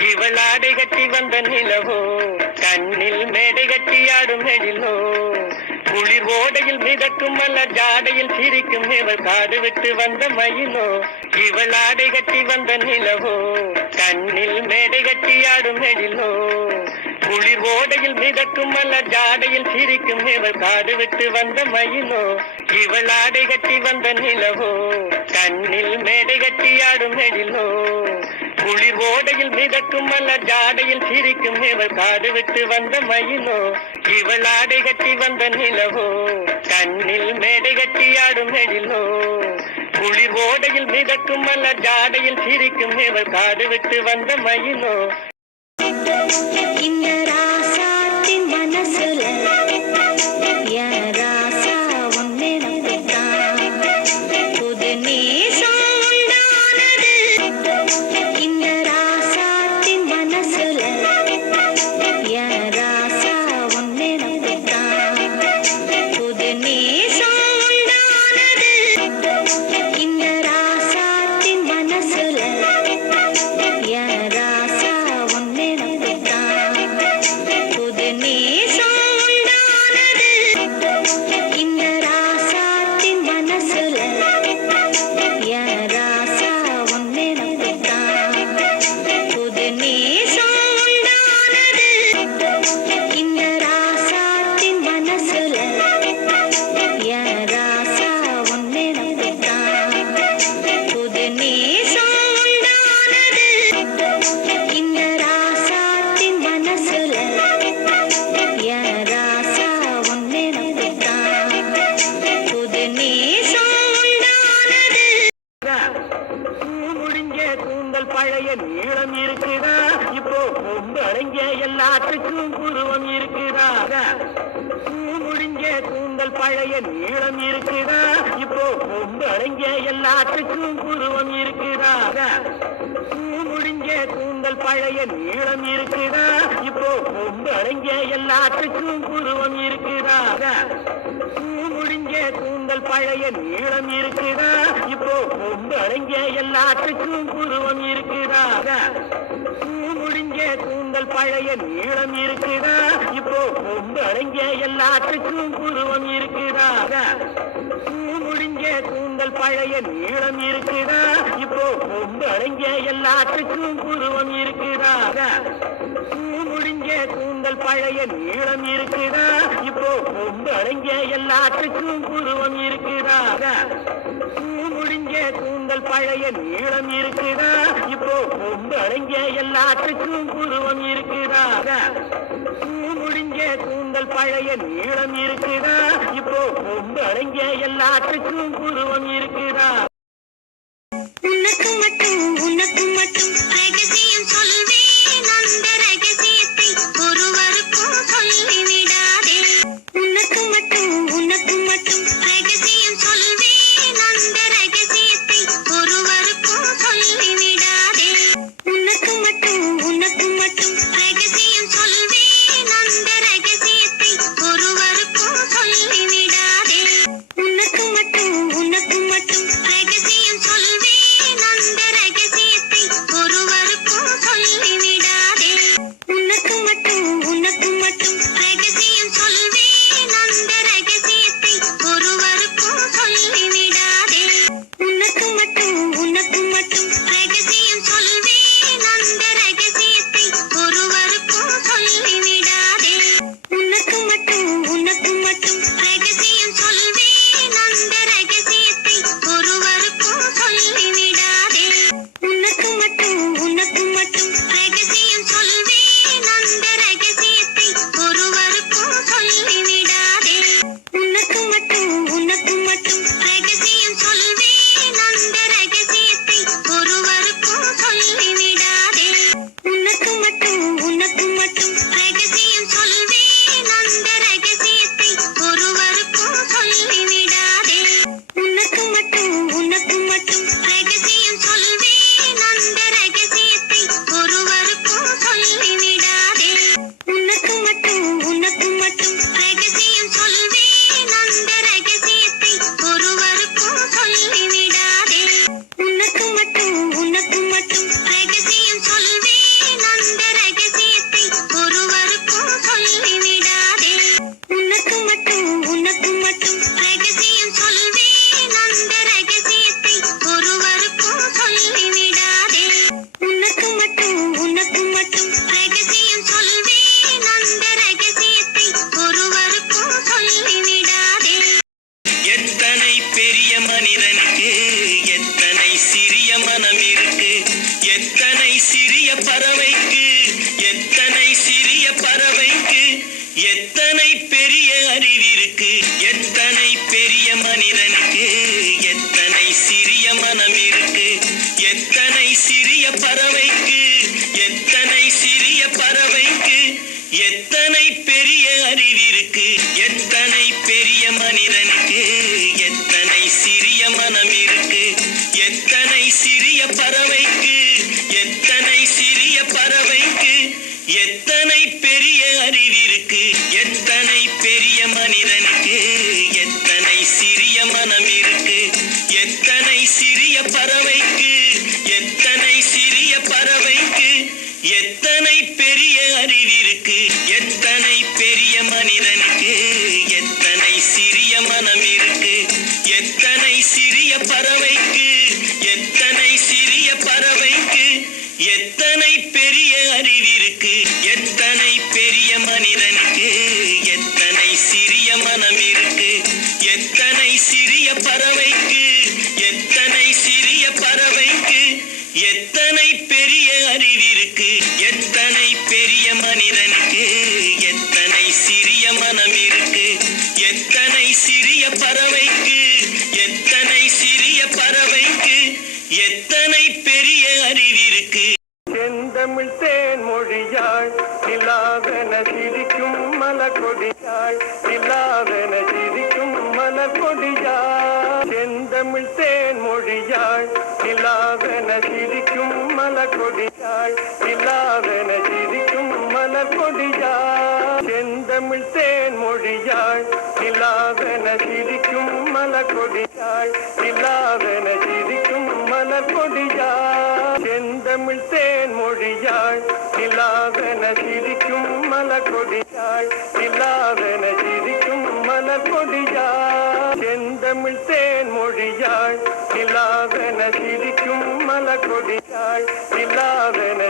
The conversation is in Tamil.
இவள் ஆடை கட்டி வந்த நிலவோ கண்ணில் மேடை கட்டி ஆடும் எழிலோ. குளிர் ஓடையில் மிதக்கும் அல்ல ஜாடையில் சிரிக்கும் இவள் காடு விட்டு வந்த மயிலோ. இவள் ஆடை கட்டி வந்த நிலவோ கண்ணில் மேடை கட்டி ஆடும் எழிலோ. குளிர் ஓடையில் மிதக்கும் அல்ல ஜாடையில் சிரிக்கும் இவள் காடு விட்டு வந்த மயிலோ. இவள் ஆடை கட்டி வந்த நிலவோ கண்ணில் மேடை கட்டி ஆடும் எழிலோ. குளிர் ஓடையில் மிதக்கும் மல்ல ஜாடையில் சிரிக்கும் இவள் காடு விட்டு வந்த மயிலோ இவள் ஆடை கட்டி வந்த நிலவோ கண்ணில் மேடை கட்டி ஆடும் எழிலோ குளிர் ஓடையில் மிதக்கும் மல்ல ஜாடையில் சிரிக்கும் இவள் காடு விட்டு வந்த மயிலோ இந்த ராசாத்தின் மனசுல யாரா கூந்தல் நீளம் இருக்குதா? இப்போ கொம்பு எல்லாத்துக்கும் புருவம் இருக்குதா? முடிஞ்ச கூந்தல் பழைய நீளம் இருக்குதா? இப்போ கொம்பு எல்லாத்துக்கும் புருவம் இருக்குதா? முடிஞ்ச கூந்தல் பழைய நீளம் இருக்குதா? இப்போ கொம்பு எல்லாத்துக்கும் புருவம் இருக்குதா? முடிஞ்ச கூந்தல் பழைய நீளம் இருக்குதா? இப்போ கொம்பு அடங்கிய எல்லாத்துக்கும் புருவம் இருக்குதா? பூ முடிஞ்ச கூந்தல் பழைய நீளம் இருக்குதா? இப்போ கொம்பு எல்லாத்துக்கும் புருவம் இருக்குதா? பூ முடிஞ்ச கூந்தல் பழைய நீளம் இருக்குதா? இப்போ கொம்பு எல்லாத்துக்கும் புருவம் இருக்குதா? பூ முடிஞ்ச கூந்தல் பழைய நீளம் இருக்குதா? இப்போ கொம்பு எல்லாத்துக்கும் புருவம் இருக்குதா? பூ முடிஞ்ச கூந்தல் பழைய நீளம் இருக்குதா? எங்கே எல்லாத்துக்கும் உருவம் இருக்குதா? பூ முடிஞ்ச கூந்தல் பழைய நீளம் இருக்குதா? இப்போ கொம்பு எல்லாத்துக்கும் உருவம் இருக்குதா? மனம் இருக்கு. எத்தனை சிறிய பறவைக்கு எத்தனை சிறிய பறவைக்கு எத்தனை பெரிய அறிவிற்கு எத்தனை பெரிய மனிதனுக்கு எத்தனை சிறிய மனம் இருக்கு. எத்தனை சிறிய பறவைக்கு shadowing. எத்தனை பெரிய அறிவிற்கு எத்தனை பெரிய மனிதனுக்கு எத்தனை சிறிய மனம் இருக்கு? எத்தனை சிறிய பறவைக்கு? எத்தனை சிறிய பறவைக்கு? எத்தனை பெரிய அறிவிற்கு செந்தமிழ் தேன் மொழியாள் நிலாவென சிரிக்கும் மலகொடியாள் செந்தமிழ் தேன் மொழியாள் நிலாவென சிரிக்கும் மலக்கொடியாள் நிலாவென சிரிக்கும் மலக்கொடியாள் செந்தமிழ் தேன் மொழியாள் நிலாவென சிரிக்கும் மலக்கொடியாள் நிலாவென சிரிக்கும் மலக்கொடியாள் செந்தமிழ் தேன் மொழியாள் நிலாவென சிரிக்கும் மலக்கொடியாள் நிலாவென இல்லாதன சிரிக்கும் மலக்கொடியாள் இல்லாதன